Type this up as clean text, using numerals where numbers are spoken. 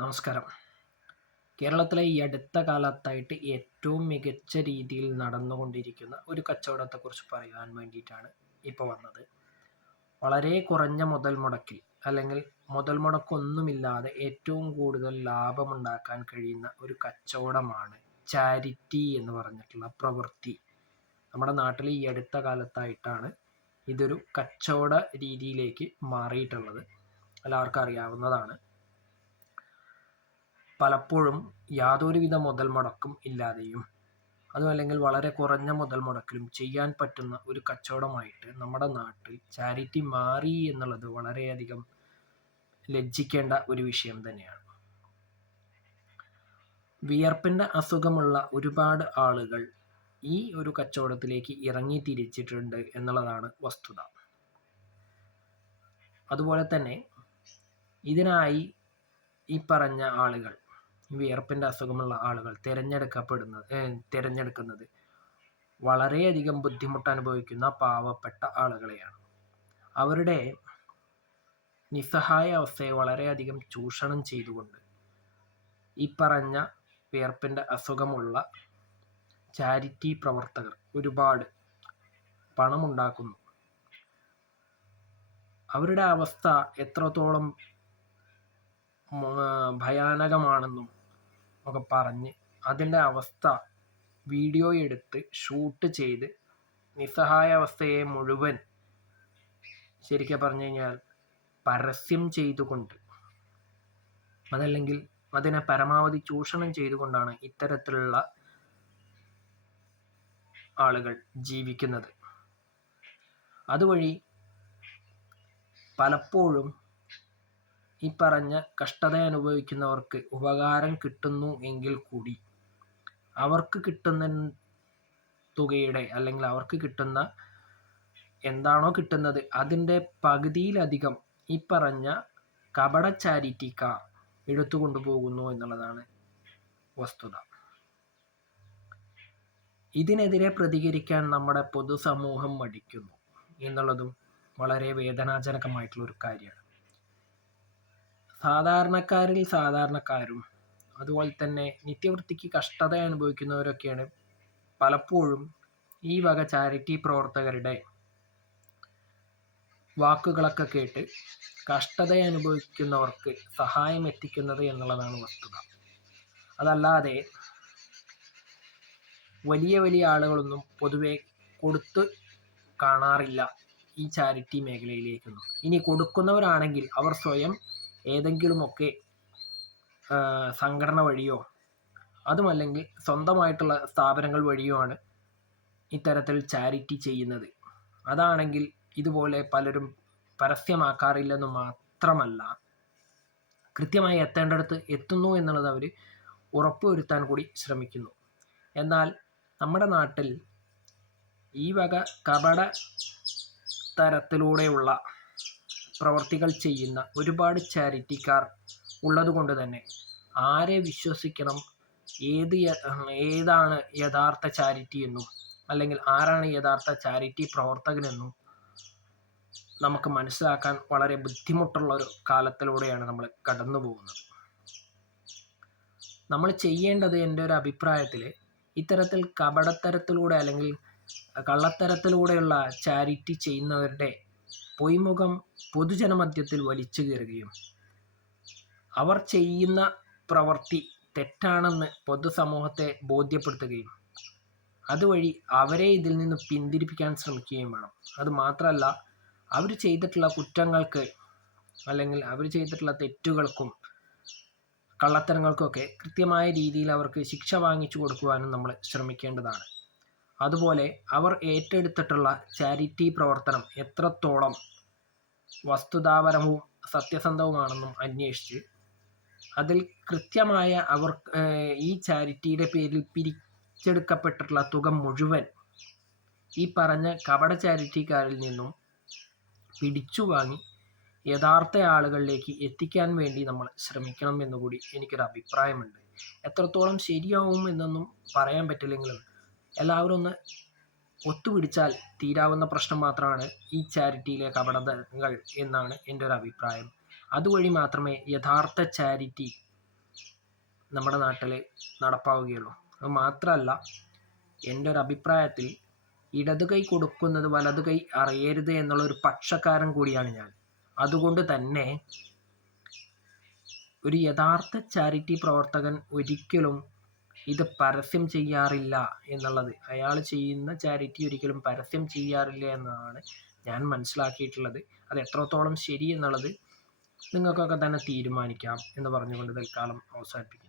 നമസ്കാരം. കേരളത്തിലെ ഈ അടുത്ത കാലത്തായിട്ട് ഏറ്റവും മികച്ച രീതിയിൽ നടന്നുകൊണ്ടിരിക്കുന്ന ഒരു കച്ചവടത്തെക്കുറിച്ച് പറയാൻ വേണ്ടിയിട്ടാണ് ഇപ്പോൾ വന്നത്. വളരെ കുറഞ്ഞ മുതൽ മുടക്കിൽ അല്ലെങ്കിൽ മുതൽ മുടക്കൊന്നുമില്ലാതെ ഏറ്റവും കൂടുതൽ ലാഭമുണ്ടാക്കാൻ കഴിയുന്ന ഒരു കച്ചവടമാണ് ചാരിറ്റി എന്ന് പറഞ്ഞിട്ടുള്ള പ്രവൃത്തി. നമ്മുടെ നാട്ടിൽ ഈ അടുത്ത കാലത്തായിട്ടാണ് ഇതൊരു കച്ചവട രീതിയിലേക്ക് മാറിയിട്ടുള്ളത്. എല്ലാവർക്കും അറിയാവുന്നതാണ്. പലപ്പോഴും യാതൊരുവിധ മുതൽ മുടക്കും ഇല്ലാതെയും അതുമല്ലെങ്കിൽ വളരെ കുറഞ്ഞ മുതൽ മുടക്കിലും ചെയ്യാൻ പറ്റുന്ന ഒരു കച്ചവടമായിട്ട് നമ്മുടെ നാട്ടിൽ ചാരിറ്റി മാറി എന്നുള്ളത് വളരെയധികം ലജ്ജിക്കേണ്ട ഒരു വിഷയം തന്നെയാണ്. വിയർപ്പിൻ്റെ അസുഖമുള്ള ഒരുപാട് ആളുകൾ ഈ ഒരു കച്ചവടത്തിലേക്ക് ഇറങ്ങി തിരിച്ചിട്ടുണ്ട് എന്നുള്ളതാണ് വസ്തുത. അതുപോലെ തന്നെ ഇതിനായി ഈ പറഞ്ഞ ആളുകൾ, വിയർപ്പിൻ്റെ അസുഖമുള്ള ആളുകൾ തിരഞ്ഞെടുക്കുന്നത് വളരെയധികം ബുദ്ധിമുട്ട് അനുഭവിക്കുന്ന പാവപ്പെട്ട ആളുകളെയാണ്. അവരുടെ നിസ്സഹായ അവസ്ഥയെ വളരെയധികം ചൂഷണം ചെയ്തുകൊണ്ട് ഈ പറഞ്ഞ വിയർപ്പിൻ്റെ അസുഖമുള്ള ചാരിറ്റി പ്രവർത്തകർ ഒരുപാട് പണമുണ്ടാക്കുന്നു. അവരുടെ അവസ്ഥ എത്രത്തോളം ഭയാനകമാണെന്നും ഒക്കെ പറഞ്ഞ് അതിൻ്റെ അവസ്ഥ വീഡിയോ എടുത്ത് ഷൂട്ട് ചെയ്ത് നിസ്സഹായ അവസ്ഥയെ മുഴുവൻ ശരിക്കും പറഞ്ഞു കഴിഞ്ഞാൽ പരസ്യം ചെയ്തുകൊണ്ട്, അതല്ലെങ്കിൽ അതിനെ പരമാവധി ചൂഷണം ചെയ്തുകൊണ്ടാണ് ഇത്തരത്തിലുള്ള ആളുകൾ ജീവിക്കുന്നത്. അതുവഴി പലപ്പോഴും ഈ പറഞ്ഞ കഷ്ടത അനുഭവിക്കുന്നവർക്ക് ഉപകാരം കിട്ടുന്നു എങ്കിൽ കൂടി അവർക്ക് കിട്ടുന്ന തുകയുടെ അല്ലെങ്കിൽ അവർക്ക് കിട്ടുന്ന എന്താണോ കിട്ടുന്നത് അതിൻ്റെ പകുതിയിലധികം ഈ പറഞ്ഞ കപട ചാരിറ്റിക്കാർ എടുത്തുകൊണ്ടുപോകുന്നു എന്നുള്ളതാണ് വസ്തുത. ഇതിനെതിരെ പ്രതികരിക്കാൻ നമ്മുടെ പൊതുസമൂഹം മടിക്കുന്നു എന്നുള്ളതും വളരെ വേദനാജനകമായിട്ടുള്ള ഒരു കാര്യമാണ്. സാധാരണക്കാരിൽ സാധാരണക്കാരും അതുപോലെ തന്നെ നിത്യവൃത്തിക്ക് കഷ്ടത അനുഭവിക്കുന്നവരൊക്കെയാണ് പലപ്പോഴും ഈ വക ചാരിറ്റി പ്രവർത്തകരുടെ വാക്കുകളൊക്കെ കേട്ട് കഷ്ടത അനുഭവിക്കുന്നവർക്ക് സഹായം എത്തിക്കുന്നത് എന്നുള്ളതാണ് വസ്തുത. അതല്ലാതെ വലിയ വലിയ ആളുകളൊന്നും പൊതുവെ കൊടുത്ത് കാണാറില്ല ഈ ചാരിറ്റി മേഖലയിലേക്കൊന്നും. ഇനി കൊടുക്കുന്നവരാണെങ്കിൽ അവർ സ്വയം ഏതെങ്കിലുമൊക്കെ സംഘടന വഴിയോ അതുമല്ലെങ്കിൽ സ്വന്തമായിട്ടുള്ള സ്ഥാപനങ്ങൾ വഴിയോ ആണ് ഇത്തരത്തിൽ ചാരിറ്റി ചെയ്യുന്നത്. അതാണെങ്കിൽ ഇതുപോലെ പലരും പരസ്യമാക്കാറില്ലെന്ന് മാത്രമല്ല, കൃത്യമായി എത്തേണ്ടടുത്ത് എത്തുന്നു എന്നുള്ളത് അവർ ഉറപ്പുവരുത്താൻ കൂടി ശ്രമിക്കുന്നു. എന്നാൽ നമ്മുടെ നാട്ടിൽ ഈ വക കപട തരത്തിലൂടെയുള്ള പ്രവർത്തികൾ ചെയ്യുന്ന ഒരുപാട് ചാരിറ്റിക്കാർ ഉള്ളതുകൊണ്ട് തന്നെ ആരെ വിശ്വസിക്കണം, ഏതാണ് യഥാർത്ഥ ചാരിറ്റി എന്നും അല്ലെങ്കിൽ ആരാണ് യഥാർത്ഥ ചാരിറ്റി പ്രവർത്തകനെന്നും നമുക്ക് മനസ്സിലാക്കാൻ വളരെ ബുദ്ധിമുട്ടുള്ള ഒരു കാലത്തിലൂടെയാണ് നമ്മൾ കടന്നു പോകുന്നത്. നമ്മൾ ചെയ്യേണ്ടത്, എൻ്റെ ഒരു അഭിപ്രായത്തിൽ, ഇത്തരത്തിൽ കപടത്തരത്തിലൂടെ അല്ലെങ്കിൽ കള്ളത്തരത്തിലൂടെയുള്ള ചാരിറ്റി ചെയ്യുന്നവരുടെ പൊയ്മുഖം പൊതുജനമധ്യത്തിൽ വലിച്ചു കയറുകയും അവർ ചെയ്യുന്ന പ്രവൃത്തി തെറ്റാണെന്ന് പൊതുസമൂഹത്തെ ബോധ്യപ്പെടുത്തുകയും അതുവഴി അവരെ ഇതിൽ നിന്ന് പിന്തിരിപ്പിക്കാൻ ശ്രമിക്കുകയും വേണം. അതുമാത്രമല്ല, അവർ ചെയ്തിട്ടുള്ള കുറ്റങ്ങൾക്ക് അല്ലെങ്കിൽ അവർ ചെയ്തിട്ടുള്ള തെറ്റുകൾക്കും കള്ളത്തരങ്ങൾക്കൊക്കെ കൃത്യമായ രീതിയിൽ അവർക്ക് ശിക്ഷ വാങ്ങിച്ചു കൊടുക്കുവാനും നമ്മൾ ശ്രമിക്കേണ്ടതാണ്. അതുപോലെ അവർ ഏറ്റെടുത്തിട്ടുള്ള ചാരിറ്റി പ്രവർത്തനം എത്രത്തോളം വസ്തുതാപരവും സത്യസന്ധവുമാണെന്നും അന്വേഷിച്ച് അതിൽ കൃത്യമായ അവർ ഈ ചാരിറ്റിയുടെ പേരിൽ പിരിച്ചെടുക്കപ്പെട്ടിട്ടുള്ള തുക മുഴുവൻ ഈ പറഞ്ഞ കപട ചാരിറ്റിക്കാരിൽ നിന്നും പിടിച്ചു വാങ്ങി യഥാർത്ഥ ആളുകളിലേക്ക് എത്തിക്കാൻ വേണ്ടി നമ്മൾ ശ്രമിക്കണം എന്നുകൂടി എനിക്കൊരു അഭിപ്രായമുണ്ട്. എത്രത്തോളം ശരിയാവും എന്നൊന്നും പറയാൻ പറ്റില്ലെങ്കിലും എല്ലാവരും ഒന്ന് ഒത്തുപിടിച്ചാൽ തീരാവുന്ന പ്രശ്നം മാത്രമാണ് ഈ ചാരിറ്റിയിലെ കപടതകൾ എന്നാണ് എൻ്റെ ഒരു അഭിപ്രായം. അതുവഴി മാത്രമേ യഥാർത്ഥ ചാരിറ്റി നമ്മുടെ നാട്ടിൽ നടപ്പാവുകയുള്ളൂ. അത് മാത്രമല്ല, എൻ്റെ ഒരു അഭിപ്രായത്തിൽ ഇടത് കൈ കൊടുക്കുന്നത് വലത് കൈ അറിയരുത് എന്നുള്ളൊരു പക്ഷക്കാരൻ കൂടിയാണ് ഞാൻ. അതുകൊണ്ട് തന്നെ ഒരു യഥാർത്ഥ ചാരിറ്റി പ്രവർത്തകൻ ഒരിക്കലും ഇത് പരസ്യം ചെയ്യാറില്ല എന്നുള്ളത്, അയാൾ ചെയ്യുന്ന ചാരിറ്റി ഒരിക്കലും പരസ്യം ചെയ്യാറില്ല എന്നതാണ് ഞാൻ മനസ്സിലാക്കിയിട്ടുള്ളത്. അത് എത്രത്തോളം ശരി എന്നുള്ളത് നിങ്ങൾക്കൊക്കെ തന്നെ തീരുമാനിക്കാം എന്ന് പറഞ്ഞുകൊണ്ട് തൽക്കാലം അവസാനിപ്പിക്കുന്നു.